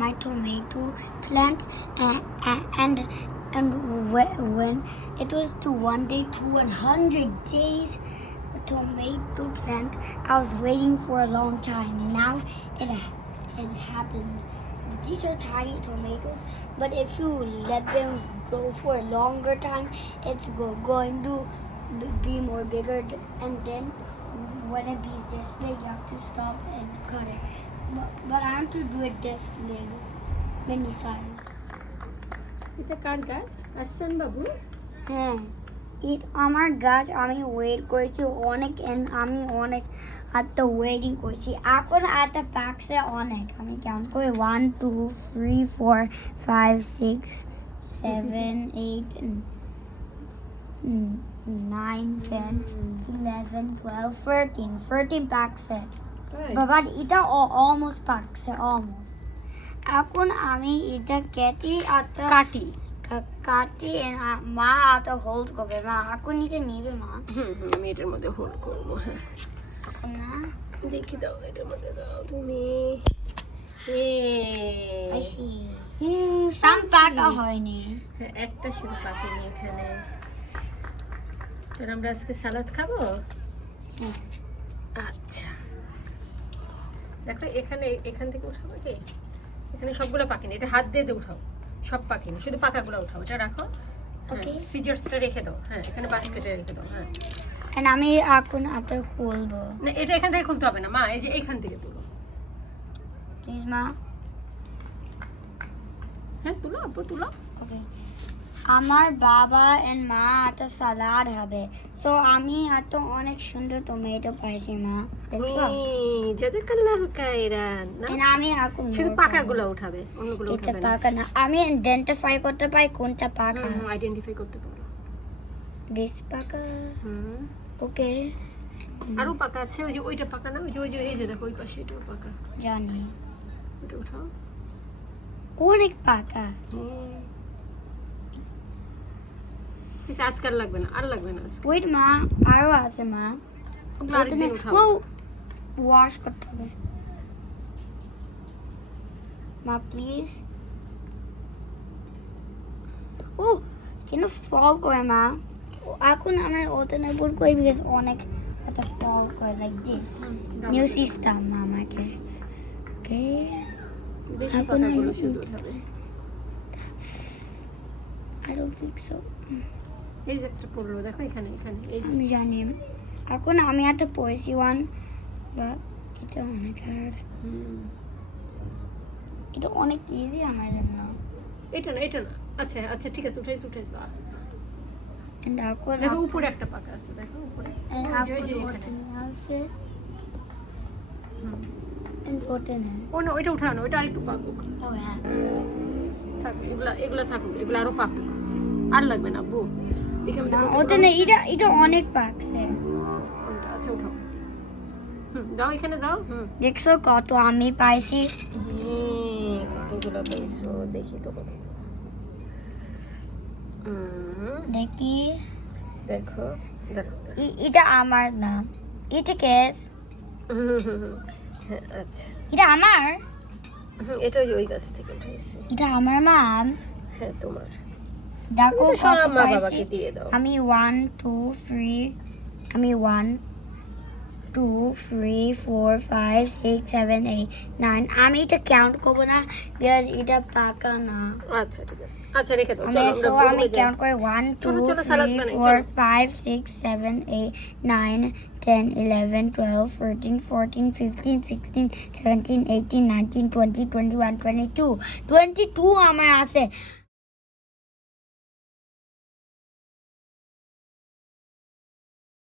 my tomato plant, and when it was to 1 day to 100 days tomato plant, I was waiting for a long time. Now it happened. These are tiny tomatoes, but if you let them go for a longer time, it's going to be more bigger. And then when it be this big, you have to stop and cut it. But I want to do it this big, mini size. এটা কার গাছ আসছেন বাবু হ্যাঁ, আমার গাছ আমি wait করেছি অনেক, আমি অনেক আটটা ওয়েটিং করছি। এখন আটটা পাকছে অনেক, আমি কাউন্ট করি 1 2 3 4 5 6 7 8 9 10 11 12 13 পাকছে। বাবা এটা অলমোস্ট পাকছে, অলমোস্ট। এখন আমি এটা কেটে কাটি মা আটা হোল্ড করবে, মা এখন নিচে নিবে মা। আমি এটার মধ্যে হোল্ড করবো। হ্যাঁ এখন না দেখি দাও, এটার মধ্যে দাও তুমি। I see. সাম পাকা হয়নি। হ্যাঁ একটা শুধু পাকেনি এখানে। আমরা আজকে সালাদ খাবো। আচ্ছা দেখো এখান থেকে উঠাবো কি, এখানে সবগুলো পাকেনি, এটা হাত দিয়ে উঠাও, সব পাকেনি, শুধু পাকাগুলো উঠাও। এটা রাখো, ওকে, সিজার্সটা রেখে দাও। হ্যাঁ এখানে বাস্কেটে রেখে দাও। হ্যাঁ আমি এখন আটা খুলবো না, এটা এখান থেকে খুলতে হবে না মা, এই যে এইখান থেকে তুলো প্লিজ মা। হ্যাঁ তুলো আপু তুলো। ওকে, আমার বাবা এন্ড মা আটা সালাড হবে, সো আমি আটা অনেক সুন্দর টমেটো পাইছি মা, দেখছো? জাযাকাল্লাহ খাইরান। আমি এখন শুধু পাকাগুলো উঠাবে, অন্যগুলো এটা উঠাবে না। পাকা না, আমি আইডেন্টিফাই করতে পারি কোনটা পাকা। আইডেন্টিফাই করতে পারো। দিস পাকা, ওকে। আরো পাকা আছে, ওই যে ওইটা পাকা না, ওই যে এই যে দেখো ওই পাশে এটাও পাকা, জানি ওটা উঠাও। অনেক পাকা। কিছু আজকাল লাগবে না, আর লাগবে না আজকে। ওয়েট মা, আরো আছে মা, ওগুলো আরেকদিন উঠাও। ওয়াশ করতে হবে মা প্লিজ। ও কেন ফল করে মা, এখন আমরা ওটা না বল কই, বিকজ অনেক ওটা ফল করে লাইক দিস নিউ সিস্টেম আমাকে। ওকে, বেশি পাকাগুলো শুধু উঠাবে। I don't think so. এই যে একটা পড়লো দেখো এখানে, এই যে আমি জানি। এখন আমি একটা পয়সি ওয়ান, বাট এটা অনেক হার্ড। এটা অনেক ইজি আমার জন্য। এটা না আচ্ছা আচ্ছা ঠিক আছে, উঠাইছো। And এখন দেখো উপরে একটা পাকা আছে, দেখো উপরে ওই যে এখানে আছে ইম্পর্টেন্ট। ও না ওইটা উঠানো, ওইটা আরেকটু পাকুক। ও হ্যাঁ থাক, এগুলা থাকুক, এগুলো আরো পাকুক, আর লাগবে না বউ। দেখে আমি দেখো ওটা না, এটা অনেক পাকছে। কোনটা আচ্ছা উঠাও। দাও এখানে দাও। দেখছো কত আমি পাইছি? কতগুলো পাইছো দেখি তো কত। দেখি, দেখো এটা আমার না, এটা কেস। আচ্ছা এটা আমার, এটা ওই গাছ থেকে উঠাইছি। এটা আমার মাম। হ্যাঁ তোমার। দেখো কত মা পাইছি বাবাকে দিয়ে দাও। আমি 1 2 3, আমি 1 2 3 4 5 6 7 8 9, আমি এটা কাউন্ট করব না বিকজ এটা পাকা না। আচ্ছা ঠিক আছে, আচ্ছা রেখে দাও। চলো আমি কাউন্ট করি 1 2 3 4 5 6 7 8 9 10 11 12 13 14 15 16 17 18 19 20 21 22 22 আমার আছে।